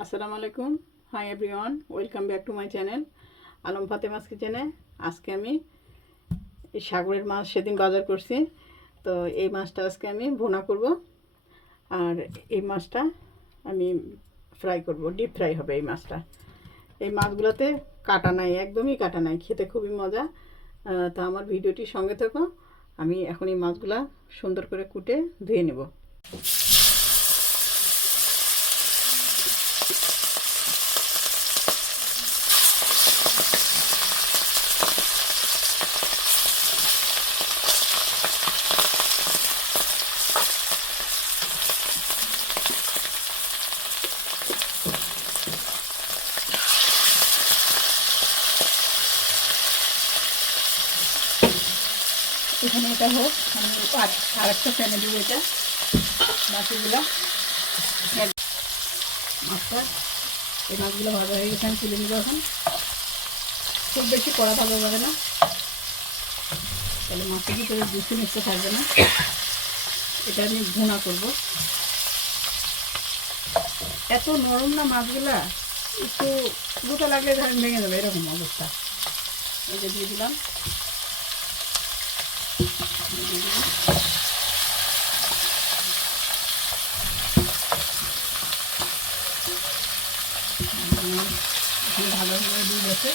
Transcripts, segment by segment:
আসসালামু আলাইকুম। Hi everyone, welcome back to my channel Alam Fatema's কিচেনে। আজকে আমি এই সাগরের মাছ সেদিন বাজার করছি, তো এই মাছটা আজকে আমি ভুনা করব। আর এই মাছটা আমি ফ্রাই করব, ডিপ ফ্রাই হবে এই মাছটা। এই মাছগুলোতে কাটা নাই, একদমই কাটা নাই, খেতে খুবই মজা। তা আমার ভিডিওটির সঙ্গে থাকো। আমি এখন এই মাছগুলা সুন্দর করে কুটে ধুয়ে নেব। এখানে এটা হোক, আমি আর একটা ফ্যানে দিব এটা বাকিগুলো। মাছটা এই মাছগুলো ভাজা হয়ে গেছে, আমি তুলে নিব এখন। খুব বেশি কড়া ভাজা যাবে না, তাহলে মাছের ভিতরে দুশো মিশতে থাকবে না। এটা আমি ভুনা করব। এত নরম না মাছগুলা, একটু গোটা লাগলে ধান ভেঙে যাবে, এরকম অবস্থা। এটা দিয়ে দিলাম, ভালোভাবে দিয়ে গেছে।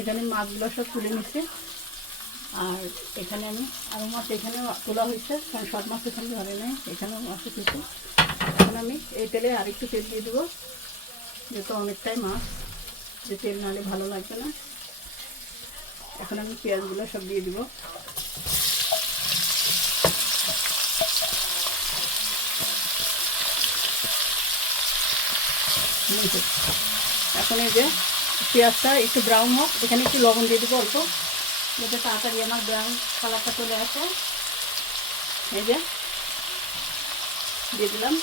এখানে মাছগুলো সব তুলে নিচ্ছে, আর এখানে আমি আরও মাছ এখানে তোলা হয়েছে, কারণ সব মাছ এখানে ধরে নেই, এখানেও মাছ উঠেছে। এখন আমি এই তেলে আরেকটু তেল দিয়ে দেবো, যেহেতু অনেকটাই মাছ, যে তেল নাহলে ভালো লাগবে না। এখন আমি পেঁয়াজগুলো সব দিয়ে দিব। এখন এই যে পেঁয়াজটা একটু ব্রাউন হোক, এখানে একটু লবণ দিয়ে দেবো অল্প, যাতে তাড়াতাড়ি আমার ব্রাউন কালারটা চলে আসে। এই যে দিয়ে দিলাম।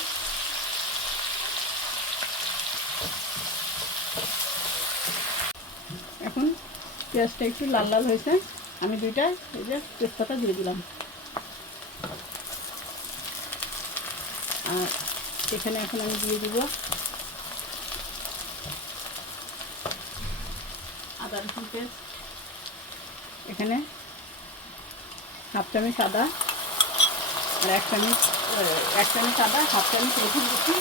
এখন পেঁয়াজটা একটু লাল লাল হয়েছে, আমি দুইটা এই যে তেজপাতা দিয়ে দিলাম। আর এখানে এখন আমি দিয়ে দিব আদা রসুন পেস্ট। এখানে হাফ চামচ আদা আর এক চামচ আদা, হাফ চামচ রসুন দিচ্ছি।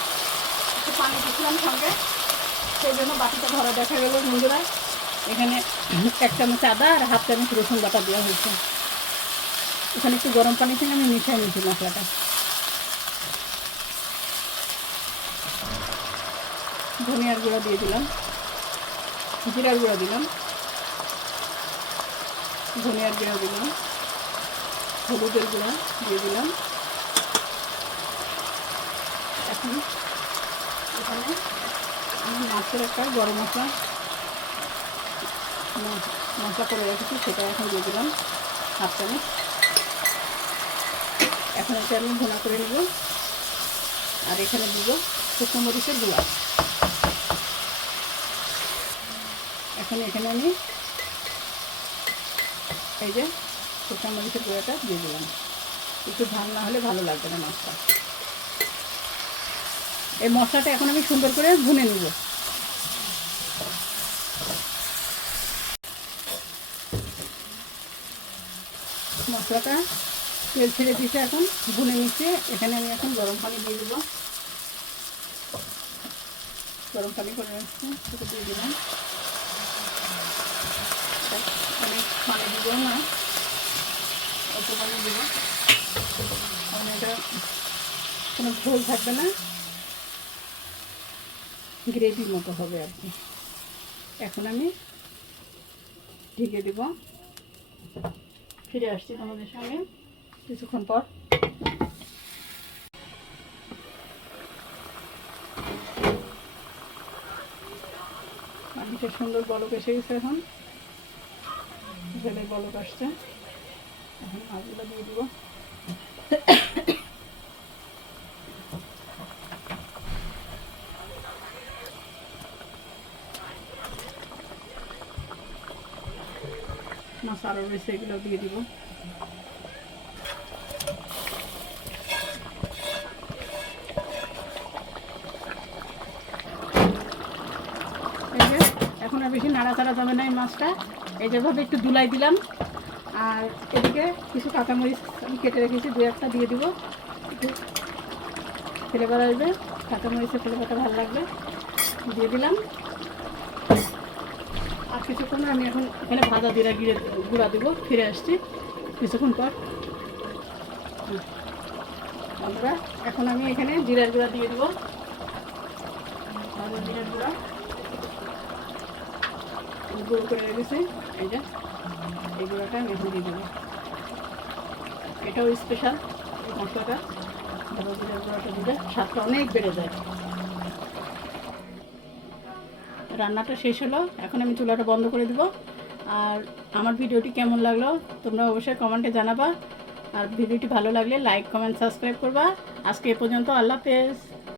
একটু পানি দিচ্ছিলাম সঙ্গে, সেই জন্য বাটিটা ধরা দেখা গেল বন্ধুরা। এখানে এক চামচ আদা আর হাফ চামচ রসুন বাটা দেওয়া হয়েছে। এখানে একটু গরম পানি থেকে আমি মিশিয়ে নিয়েছি মশলাটা। ধনিয়ার গুঁড়া দিয়ে দিলাম, জিরার গুঁড়া দিলাম, ধনিয়ার গুঁড়া দিলাম, হলুদের গুঁড়া দিয়ে দিলাম। এখন এখানে আমি মাছের একটা গরম মশলা করে রেখেছি, সেটা এখন দিয়ে দিলাম হাফ চামচ। এখন এটা আমি ভুনা করে নেব। আর এখানে দিব শুকনো মরিচের গুঁড়া। এখন এখানে আমি এই যে শুকনো মরিচের গুঁড়াটা দিয়ে দিলাম। একটু ঝাল না হলে ভালো লাগবে না মাছটা। এই মশলাটা এখন আমি সুন্দর করে ভুনে নেব। মশলাটা তেল ছেড়ে দিয়েছে, এখন ভুনে নিচ্ছে। এখানে আমি এখন গরম পানি দিয়ে দেবো। গরম পানি করে রাখছি, সেটা দিয়ে দিলাম। অনেক পানি দিব না, অল্প পানি দেবো, কারণ এটা কোনো ঝোল থাকবে না, গ্রেভির মতো হবে আর কি। এখন আমি ঢেকে দেব। ফিরে আসছি তোমাদের সঙ্গে কিছুক্ষণ পর। পানিটা সুন্দর বলক এসে গেছে, এখন ঝোলের বলক আসছে। এখন মাছগুলো দিয়ে দিব। মাছ আরও রয়েছে, এগুলো দিয়ে দিব। বেশি নাড়াচাড়া যাবে না এই মাছটা। এই যেভাবে একটু দুলাই দিলাম। আর এদিকে কিছু কাঁচামরিচ আমি কেটে রেখেছি, 2-1টা দিয়ে দিব, একটু ফ্লেভার আসবে, কাঁচামরিচের ফ্লেভারটা ভালো লাগবে, দিয়ে দিলাম। আর কিছুক্ষণ আমি এখন এখানে ভাজা জিরা গুঁড়া দেবো, ফিরে আসছি কিছুক্ষণ পর। বন্ধুরা এখন আমি এখানে জিরার গুঁড়া দিয়ে দেবো, ভাজা জিরার গুঁড়া গুঁড়ো করে রেখেছি, এই যে এই গুঁড়োটা আমি এখন দিয়ে দেবো। এটাও স্পেশাল এই মশলাটা, ভাজা জিরার গুঁড়োটা দিলে স্বাদটা অনেক বেড়ে যায়। রান্নাটা শেষ হলো, এখন আমি চুলাটা বন্ধ করে দিব। আর আমার ভিডিওটি কেমন লাগলো তোমরা অবশ্যই কমেন্টে জানাবা। আর ভিডিওটি ভালো লাগলে লাইক, কমেন্ট, সাবস্ক্রাইব করবা। আজকে এ পর্যন্ত, আল্লাহ হাফেজ।